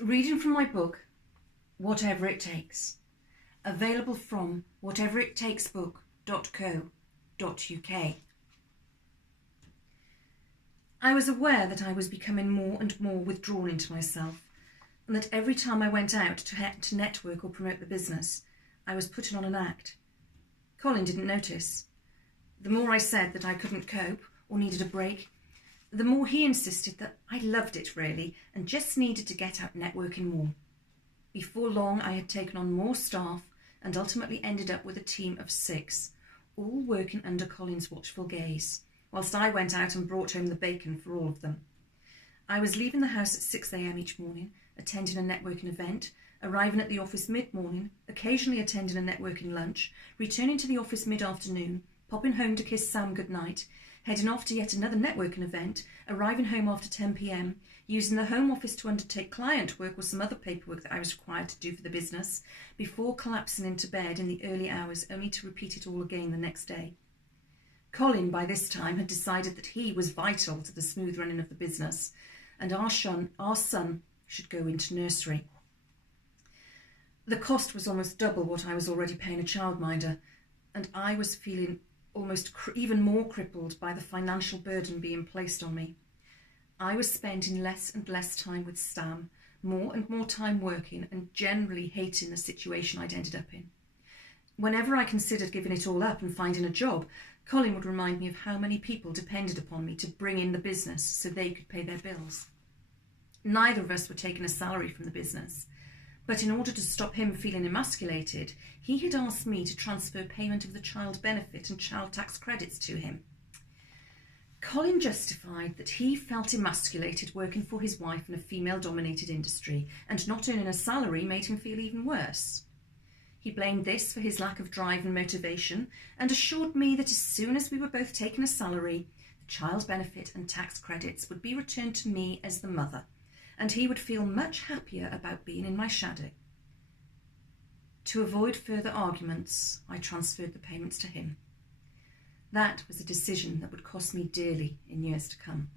Reading from my book, Whatever It Takes, available from whateverittakesbook.co.uk. I was aware that I was becoming more and more withdrawn into myself, and that every time I went out to network or promote the business, I was putting on an act. Colin didn't notice. The more I said that I couldn't cope or needed a break, the more he insisted that I loved it really and just needed to get out networking more. Before long, I had taken on more staff and ultimately ended up with a team of 6, all working under Colin's watchful gaze, whilst I went out and brought home the bacon for all of them. I was leaving the house at 6 a.m. each morning, attending a networking event, arriving at the office mid-morning, occasionally attending a networking lunch, returning to the office mid-afternoon, popping home to kiss Sam goodnight, heading off to yet another networking event, arriving home after 10 p.m, using the home office to undertake client work or some other paperwork that I was required to do for the business, before collapsing into bed in the early hours only to repeat it all again the next day. Colin, by this time, had decided that he was vital to the smooth running of the business, and our son should go into nursery. The cost was almost double what I was already paying a childminder, and I was feeling almost even more crippled by the financial burden being placed on me. I was spending less and less time with Sam, more and more time working, and generally hating the situation I'd ended up in. Whenever I considered giving it all up and finding a job, Colin would remind me of how many people depended upon me to bring in the business so they could pay their bills. Neither of us were taking a salary from the business, but in order to stop him feeling emasculated, he had asked me to transfer payment of the child benefit and child tax credits to him. Colin justified that he felt emasculated working for his wife in a female-dominated industry, and not earning a salary made him feel even worse. He blamed this for his lack of drive and motivation, and assured me that as soon as we were both taking a salary, the child benefit and tax credits would be returned to me as the mother, and he would feel much happier about being in my shadow. To avoid further arguments, I transferred the payments to him. That was a decision that would cost me dearly in years to come.